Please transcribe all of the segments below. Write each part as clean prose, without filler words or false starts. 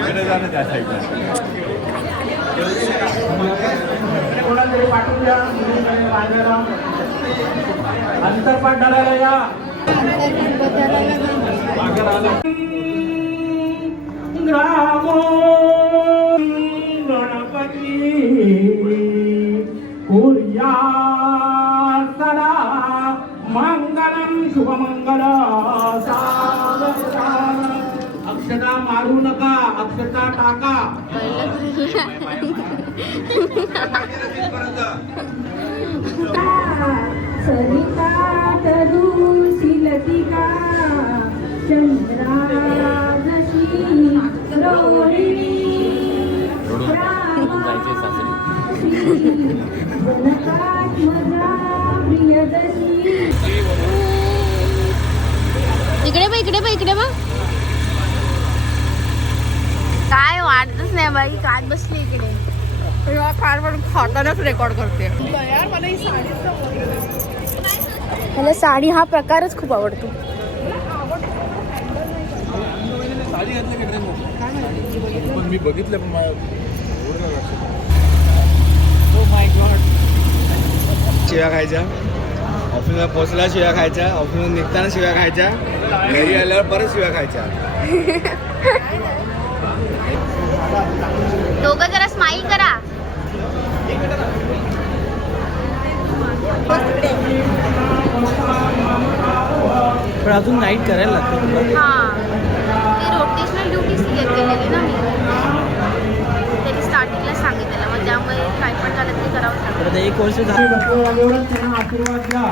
तिकडे जा ना त्या साईडला. अंतरपाठ धरायला या. ग्रामो गणपती कुर्या सदा मंगलम शुभमंगल. अक्षता मारू नका, अक्षता टाका. सरिता तरुशिलतिका चंद्रादशी रोहिणी इकडे बघ, इकडे बघ, इकडे बघ. काय वाटतच नाही बाई, काय बसली इकडे. कार खातानाच रेकॉर्ड करते. मला साडी हा प्रकारच खूप आवडतो. साडी घातली की पण मी बघितलं पण शिव्या खायच्या, ऑफिसला पोहोचला शिव्या खायच्या, ऑफिसला निघताना शिव्या खायच्या, घरी आल्यावर परत शिव्या खायच्या. दोघं जरा स्माइल करा. पण अजून नाईट करायला लागतं. हा, ते रोटेशनल ड्युटी केलेली ना मी, त्यांनी स्टार्टिंगला सांगितलेलं, मग त्यामुळे काय पण झालं ते करावं लागतं. 1 वर्ष झालं. आशीर्वाद द्या.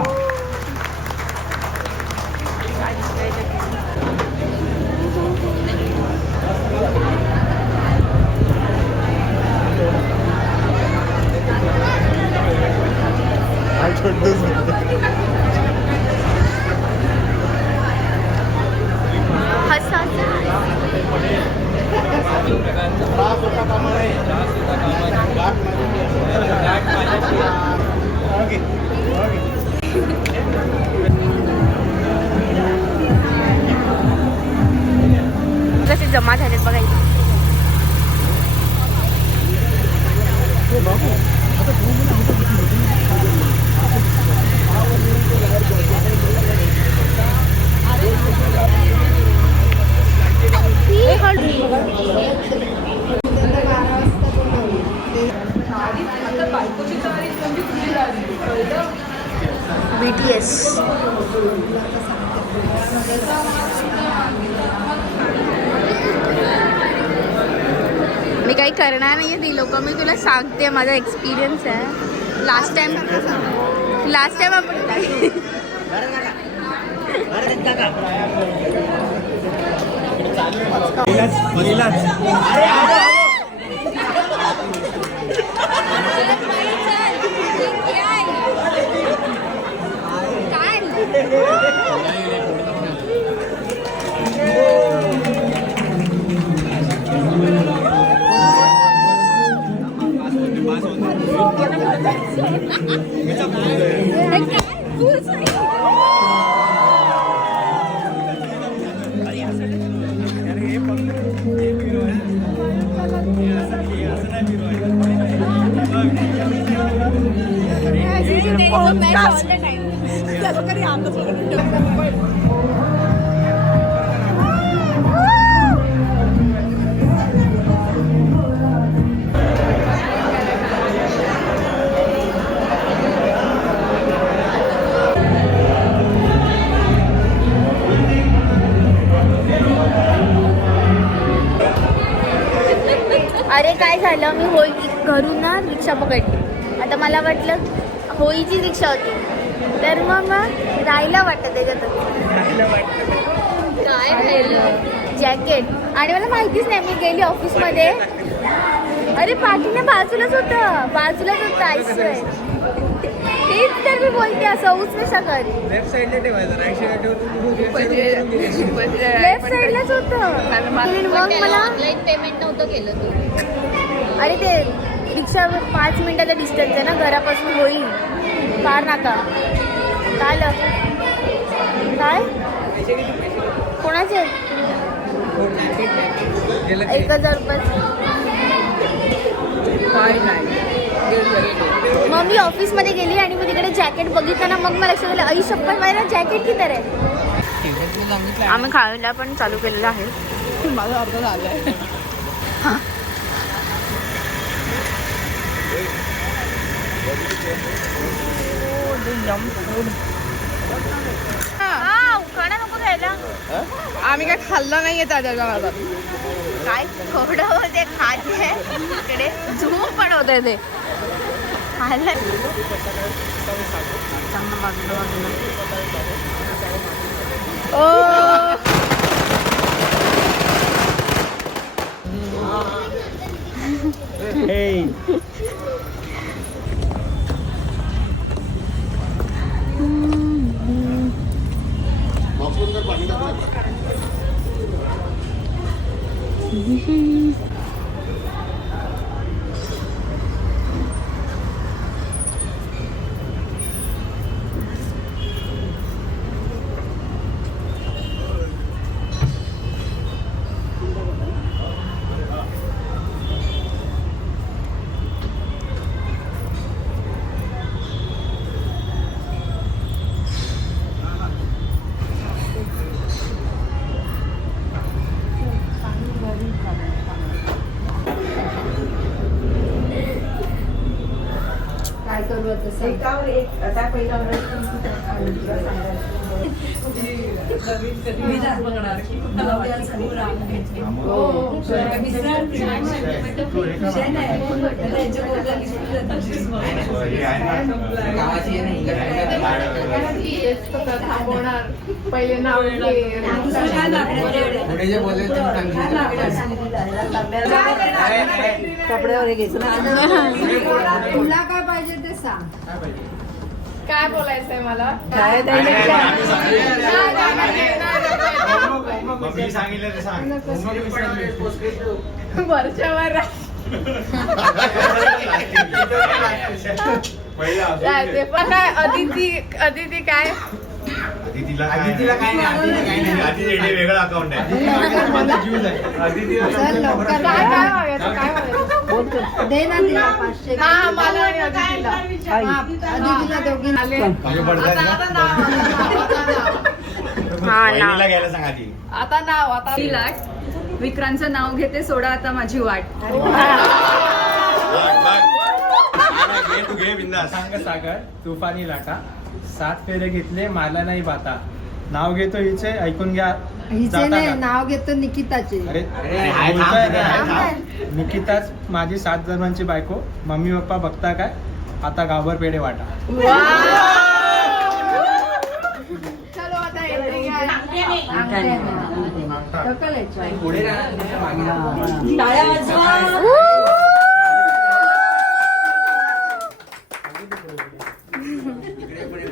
कसे जमा झालेत बघायचे. BTS. मी काही करणार नाही ती लोक, मी तुला सांगते, माझा एक्सपिरियन्स आहे. लास्ट टाइम आपण अरे काय झालं, मी होळी घरून ना रिक्षा पकडली. आता मला वाटलं होळीची रिक्षा होती, तर मग राहायला वाटतं त्याच्यातच. काय राहिलं? जॅकेट. आणि मला माहितीच नाही, मी गेली ऑफिसमध्ये, अरे पाठीने बाजूलाच होतं आईसोय. तेच तर मी बोलते, असं होऊच नाही शकत. लेफ्ट साईडला ठेवायचं, राईट साईडला ठेवून लेफ्ट साईडलाच होतं. मग मला ऑनलाईन पेमेंट नव्हतं केलं तू. अरे ते रिक्षा 5 मिनिटाचा डिस्टन्स आहे ना घरापासून होईल पार नाका. काय कोणाचे ₹1000 मग मी ऑफिसमध्ये गेली आणि मी तिकडे जॅकेट बघितलं ना, मग मला लक्षात आलं आई शप्पथ माझ्या जॅकेट किती आहे. आम्ही खायला पण चालू केलेलं आहे. माझं अर्ध झालंय. उखाणा नको घ्यायला. आम्ही काय खाल्लं नाहीये त्याच्या गावाला. काय थोडं होते खाते इकडे झूम पण होते ते खायला. चांगलं बाजूला पहिले नाव कपड्यावर घ्यायचं ना. तुला काय पाहिजे ते सांग. काय बोलायचंय मला? वरच्यावर पण काय अदिती काय आदितीला काय नाही, आदिती वेगळं अकाउंट आहे. दे ना तिला 500. हा मला आणि अदितीला. अदितीला दोघींना वहिनीला घ्यायला सांग आधी. आता नाव आता विक्रांतचं नाव घेते, सोडा आता माझी वाट. घे तू घे बिंदास. सांग सागर तुफानी लाटा 7 फेरे घेतले मला नाही बाता. नाव घेतो हिचे ऐकून घ्या. हिचे जाता नाही का? नाव घेतो निकिताचे. अरे हाय, बोलतोय थांब, काय? थांब. निकिताच माझी 7 जणांची बायको. मम्मी पप्पा बघता काय आता गावभर पेढे वाटा. चलो आता येते घ्या.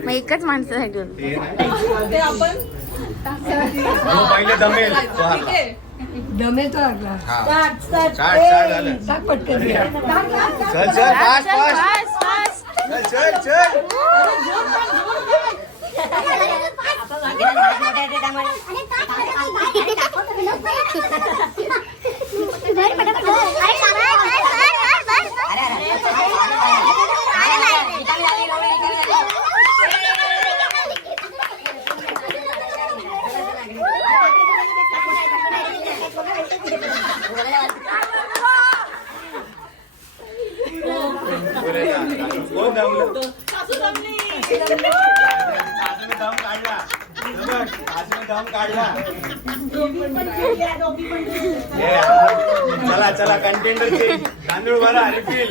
मग एकच माणसासाठी पहिले जमेल तो हारला. दमे तो लागला. हा. स्टार्ट झालं. टाक पटकन. चल चल फास्ट फास्ट चल चल चल. कोण दमलं? सासूने दम काढला. सासूने दम काढला. चला चला कंटेंडर चेंज. तांदूळ भरा रिफिल.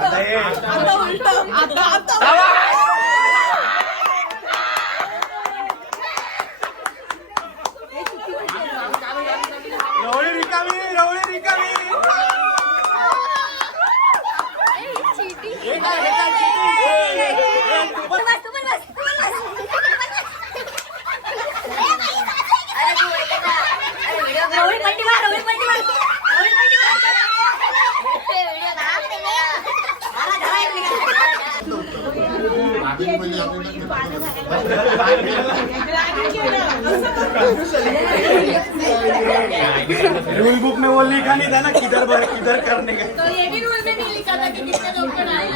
आता ये. रवळी रिकामी रवळी रिकामी. रूल बुक में वो लिखा नहीं था ना किधर करने का तो ये भी रूल में नहीं लिखा था कि कितने लोग बनाए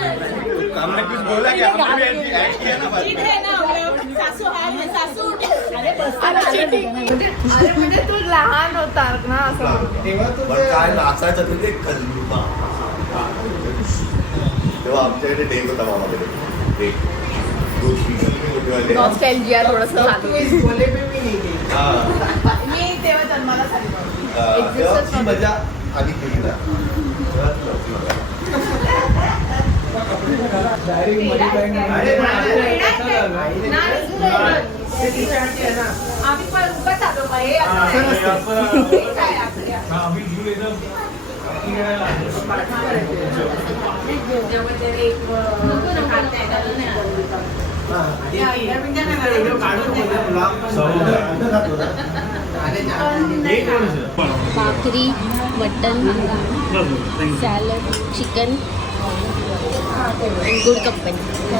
हमने कुछ बोला क्या हमने भी ऐड किया ना ठीक है ना हम लोग सासू आहे सासू अरे म्हणजे तू लहान होता ना असं तेव्हा तू पण काय नाचायचं ते कल्पा तेव्हा आमच्याकडे डेक होता मामाकडे डेक नॉस्टॅल्जिया थोडंसं चालू आहे. मी तेव्हा जन्माला तेव्हा मजा आधी केली ना आम्ही पण उगाच आलो मग हे असं ठीक आहे आपल्या. भाकरी mutton salad chicken good company